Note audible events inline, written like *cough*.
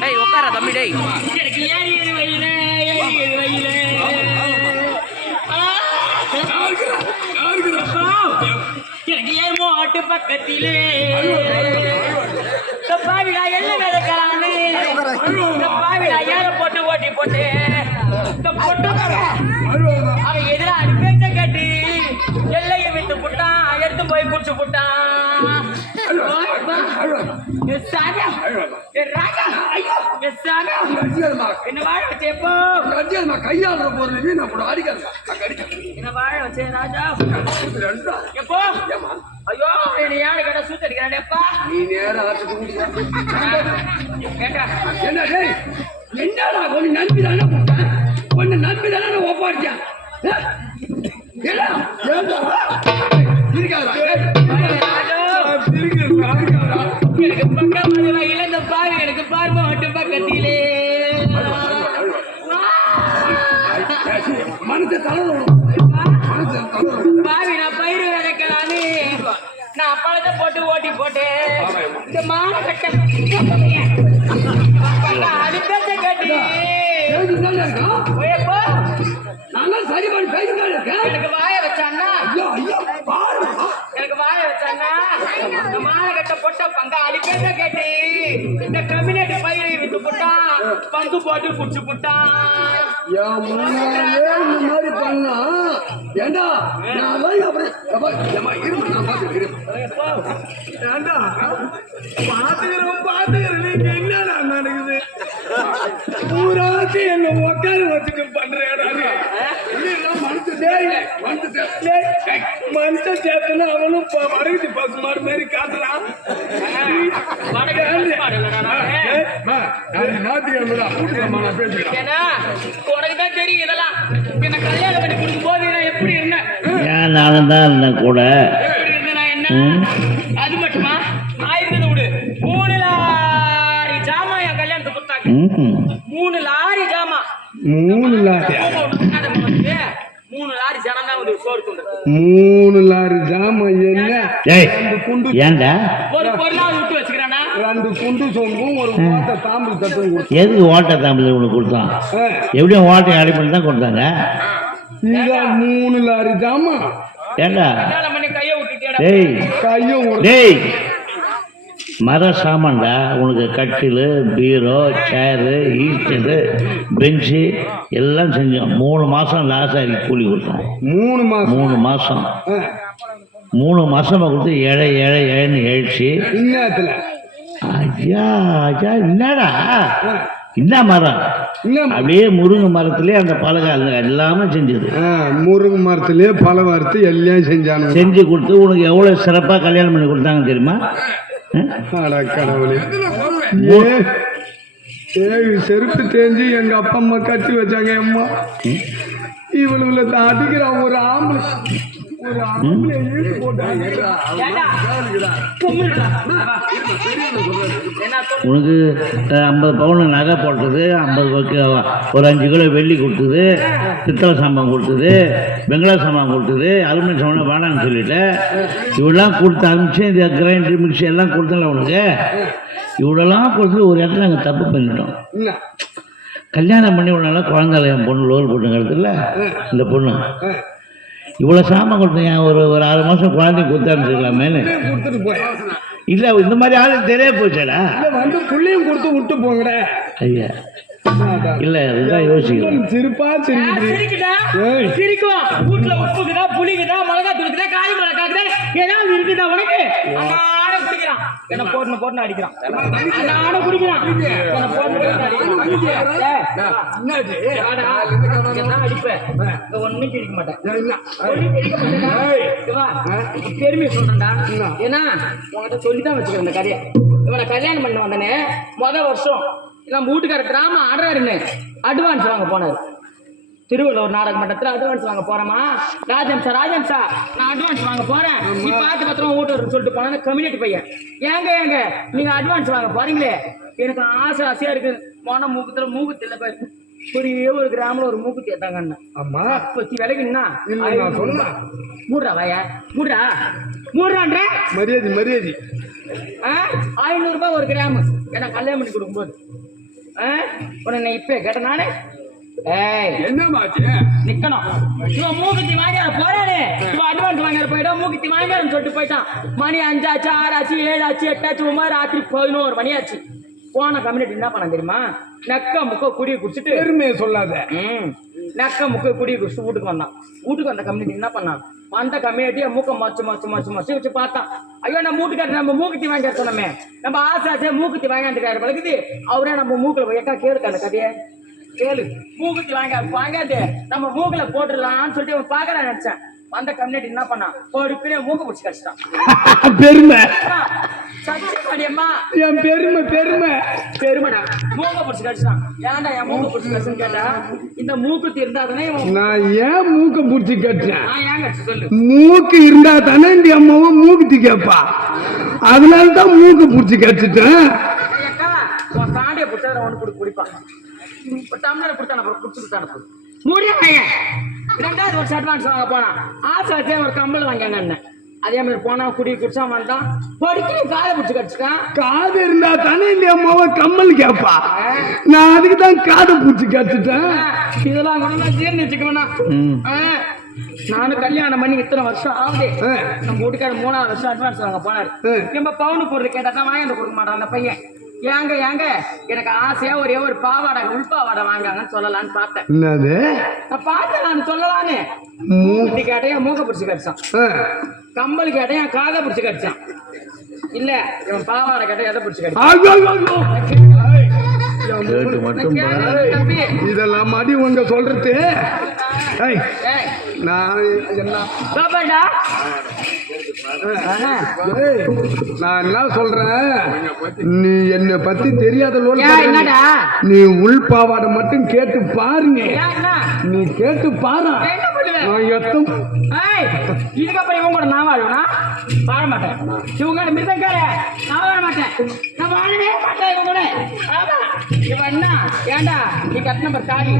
டேய் உட்கார தம்பி டேய் மாட்டு பக்கத்திலே பாவிடா என்ன பாவிடா ஏற போட்டு ஓட்டி போட்டு அவன் கட்டி எல்லையை விட்டு புட்டான் எடுத்து போய் குடிச்சு புட்டான் என்ன வாழ வச்சேப்போ கையாளுற போறது நீ நான் கூட அடிக்காத என்ன வாழ வச்சே ராஜா? எப்போ? ஐயோ என்ன யாரு கடை சூத்து அடிக்கிறானேப்பா நீ நேரம் ஆட்டுக்கு கேட்டா. என்ன டேய்? என்னடா கொஞ்சம் நம்பி தானே போட்டேன்? கொஞ்சம் நம்பி தானே நான் ஒப்பாடிச்சேன் போட்டு ஓட்டி போட்டேன் இந்த மான கட்ட அடிப்பேச்ச கட்டி. ஏது நல்லா இருக்கா? ஓயப்போ நல்லா சரி பண்ணி பேசிட்டு இருக்கேன். எனக்கு வாய வச்சான்னா. எனக்கு வாய வச்சான்னா இந்த மான கட்ட போட்ட பங்க அடிப்பேச்ச கட்டி. இந்த கம்யூனிட்டி பயிரை வித்து போட்டான் பங்கு போட்டு குடிச்சு போட்டான் ஏண்டா? நான் போய் அப்புறம். இரும்மா, நான் பார்த்துக்கிறேன். ஏண்டா? பாத்துக்கிறோம் பாத்துக்கிறேன் நீங்க என்னடா நடக்குது? பூராத்தி என்ன உட்கார வச்சுட்டு சேர்த்துனா அவனும் மறுபடி பசு மாடு மாதிரி காட்டுறான் ஏன்னா உனக்கு தான் தெரியும் இதெல்லாம். என்ன கல்யாணம் பண்ணி கொடுக்கும் போது நான் எப்படி இருந்தேன் ஏன் நானும் தான் இருந்தேன் கூட அது மட்டுமா? விடு. மூணு லாரி ஜாமா என் கல்யாணத்துக்கு கொடுத்தாங்க. ம்ஹும். மூணு லாரி ஜாமா. மூணு மூணு லாரி ஜனம் தான் வந்து சோறு துண்டு மூணு லாரி ஜாம என்ன? ரெண்டு குண்டு ஏன்டா ஒரு பொருளாவது விட்டு வச்சுக்கிறானா? ரெண்டு குண்டு சொம்பும் ஒரு ஓட்ட தாம்பு தட்டும் கொடுத்து எதுக்கு ஓட்ட தாம்பளை உனக்கு கொடுத்தான்? எப்படியும் ஓட்டை அடி பண்ணி தான் கொடுத்தாங்க. இதான் மூணு லாரி ஜாமா ஏண்டா? டேய். கையும் டேய். மர சாமான்டா. உனக்கு கட்டில் பீரோ சேரு ஈஸ்டரு பெஞ்சு எல்லாம் செஞ்சோம். மூணு மாதம் லாசாரி கூலி கொடுத்தோம். மூணு மாசம். மூணு மாதம் மூணு மாசமா கொடுத்து ஏழை ஏழை ஏழைன்னு எழுச்சி ஐயா ஐயா என்னடா? என்ன மரம். அப்படியே முருங்கை மரத்திலே அந்த பலகை அந்த எல்லாமே செஞ்சது. முருங்கை மரத்திலே பல வார்த்தை எல்லாம் செஞ்சானுங்க. செஞ்சு கொடுத்து உனக்கு எவ்வளோ சிறப்பாக கல்யாணம் பண்ணி கொடுத்தாங்க தெரியுமா? கடவுளே. ஏ ஏய் செருப்பு தேஞ்சு எங்க அப்பா அம்மா கட்டி வச்சாங்க அம்மா. இவனுங்களை அடிக்கிறான் ஒரு ஆம்பளை. உனக்கு ஐம்பது பவுன் நகை போட்டது ஐம்பது பக்கு- ஒரு அஞ்சு கிலோ வெள்ளி கொடுத்தது பித்தளை சாமான் கொடுத்தது பெங்களா சாமான் கொடுத்தது அலுமினியம் சாமான் வேணாம்னு சொல்லிட்டு. இவெல்லாம் கொடுத்து அனுப்பிச்சு இந்த கிரைண்டர் மிக்சி எல்லாம் கொடுத்தல உனக்கு. இவ்வளோலாம் கொடுத்து ஒரு இடத்துல நாங்கள் தப்பு பண்ணிட்டோம். கல்யாணம் பண்ணி உடனே குழந்தை என் பொண்ணு லோல் பொண்ணு கழுத்துல இந்த பொண்ணு. இவ்வளோ சாமான் கொடுத்தீங்க ஒரு ஒரு ஆறு மாதம் குழந்தைய கொடுத்து அனுப்பிச்சிக்கலாமேன்னு கொடுத்துட்டு போய் இல்லை இந்த மாதிரி ஆளு தெரிய போச்சேடா. இல்ல வந்து புள்ளையும் கொடுத்து விட்டு போங்கடே. ஐயா. இல்லை அதுதான் யோசிக்கிறேன். சிரிப்பா சிரிக்குது. சிரிக்கும் வீட்டுல உப்புக்குதா புளிக்குதா மிளகா தூளுக்குதா காய் மிளகாக்குதா ஏதாவது இருக்குதா உனக்கு அன்னாட குடிக்கிறான் என்ன போட்டு போட்டு அடிக்கிறான். அன்னாட குடிக்கிறான். என்ன போட்டு அடிப்பேன் ஒண்ணும் கிழிக்க மாட்டேன். பெருமையை சொல்றேன்டா. ஏன்னா உன்கிட்ட சொல்லிதான் வச்சுக்கிறேன் இந்த கதையை. இவனை கல்யாணம் பண்ண வந்தனே முத வருஷம் நம்ம வீட்டுக்கார டிராமா ஆடுறாருன்னு அட்வான்ஸ் வாங்க போனாரு. திருவள்ளுவர் நாடக மன்றத்தில் அட்வான்ஸ் வாங்க போறேமா ராஜன் சார் நான் அட்வான்ஸ் வாங்க போறேன். நீ பார்த்து பத்திரமா வீட்டு சொல்லிட்டு போனா கம்யூனிட்டி பையன். ஏங்க ஏங்க நீங்க அட்வான்ஸ் வாங்க போறீங்களே? எனக்கு ஆசை ஆசையா இருக்கு. போன மூக்கத்துல மூக்கத்துல போய் ஒரே ஒரு கிராமில் ஒரு மூக்குத்தி ஏத்தாங்க அண்ணன். ஆமா. பத்தி விலைக்குன்னா இல்ல, சொன்னேன். மூடுறா வய. மூடுறா. மூடுறான்ற? மரியாதை மரியாதை. ஐநூறு ரூபாய் ஒரு கிராம். எனக்கு கல்யாணம் பண்ணி கொடுக்கும்போது? உன்னை நான் இப்ப கேட்டேன் நானே. என்னமாச்சு நிக்கணும். இவன் மூக்குத்தி வாங்கியார போறானே. இவன் அட்வான்ஸ் வாங்கியார போயிட்டா மூக்குத்தி வாங்கியாரன்னு சொல்லிட்டு போயிட்டான். மணி அஞ்சாச்சு ஆறாச்சு ஏழாச்சு எட்டாச்சு ஒன்பது ராத்திரி பதினோரு மணி ஆச்சு போன கம்யூனிட்டி என்ன பண்ண தெரியுமா? நக்க முக்க குடியை குடிச்சிட்டு பெருமையை சொல்லாத. நக்க முக்க குடியை குடிச்சிட்டு வீட்டுக்கு வந்தான். வீட்டுக்கு வந்த கம்யூனிட்டி என்ன பண்ணான்? வந்த கம்யூனிட்டியை மூக்க மச்சு மச்சு மச்சு மச்சு வச்சு பார்த்தான். ஐயோ நம்ம மூட்டுக்காரர் நம்ம மூக்குத்தி வாங்கி சொன்னோமே. நம்ம ஆசை ஆசையா மூக்குத்தி வாங்கிட்டு பழகுது அவரே நம்ம மூக்குல போய் எக்கா கேளுக்கு அந்த கதையை. கேளு. மூக்குத்தி வாங்க வாங்காது. நம்ம மூக்குல போட்டுடலாம்னு சொல்லிட்டு அவன் பாக்கறா நினைச்சேன். வந்த கம்யூனிட்டி என்ன பண்ணான் பொறுப்பினே மூக்க பிடிச்சி கடிச்சிட்டான். *laughs* பெருமை. சத்தியமாடியம்மா என் பெருமை பெருமை. பெருமடா. மூக்க பிடிச்சி கடிச்சிட்டான். ஏன்டா என் மூக்க பிடிச்சி கடிச்சுன்னு கேட்டா இந்த மூக்குத்தி இருந்தா தானே நான் ஏன் மூக்க பிடிச்சி கட்டேன் நான் ஏன் கடிச்சு சொல்லு. மூக்கு இருந்தா தானே இந்த அம்மாவும் மூக்குத்தி கேப்பா அதனால தான் மூக்கு பிடிச்சி கடிச்சிட்டேன். உன் சாண்டியை பிடிச்சா ஒன்று குடி குடிப்பான். டம்ளர் கொடுத்தா அப்புறம் குடிச்சுட்டு அனுப்பு. முடிய பையன் ரெண்டாவது வருஷம் அட்வான்ஸ் வாங்க போனான் ஆசை ஆசையா ஒரு கம்பல் வாங்கியாங்க அண்ணன். அதே மாதிரி போனா குடி குடிச்சா வந்தான் பொடிக்கு காலை பிடிச்சி கடிச்சிட்டான் காது இருந்தா தானே இந்த அம்மாவை கம்மல் கேப்பா? நான் அதுக்கு தான் காதை பிடிச்சி கடிச்சிட்டேன். இதெல்லாம் நான் ஜீர்ணிச்சுக்க வேணாம் நானும் கல்யாணம் பண்ணி இத்தனை வருஷம் ஆகுது. நம்ம வீட்டுக்காரர் மூணாவது வருஷம் அட்வான்ஸ் வாங்க போனாரு. நம்ம பவுனு பொருள் கேட்டா தான் வாங்கி கொடுக்க மாட்டான் அந்த பையன். ஏங்க ஏங்க எனக்கு ஆசையா ஒரே ஒரு பாவாடை உள்பாவாடை வாங்காங்கன்னு சொல்லலாம்னு பார்த்தேன். என்னது? நான் பார்த்தேன் நான் சொல்லலான்னு மூ- மூக்குத்தி கேட்டேன் என் மூக்க பிடிச்சி கடிச்சான். கம்பல் கேட்டேன் என் காதை பிடிச்சி கடிச்சான். இல்ல இவன் பாவாடை கேட்டேன் எதை பிடிச்சி கடிச்சான். கேட்டு மட்டும் இதெல்லாம் மடி உங்க சொல்றது. நான் என்ன? பாப்பாடா. ஏய், நான் என்ன சொல்றேன்? நீ என்னை பத்தி தெரியாத நீ. உள் பாவாடை மட்டும் கேட்டு பாருங்க. நீ கேட்டு பாரு. நான் எத்தம். இதுக்கப்புறம் இவங்க கூட நான் வாழ்வேனா? வாழ மாட்டேன். இவங்க மிருதங்கார நான் வாழ மாட்டேன். நான் வாழவே மாட்டேன் இவங்க கூட. ஆமா. இவன் என்ன? ஏன்டா நீ கட்ட நம்பர் காலி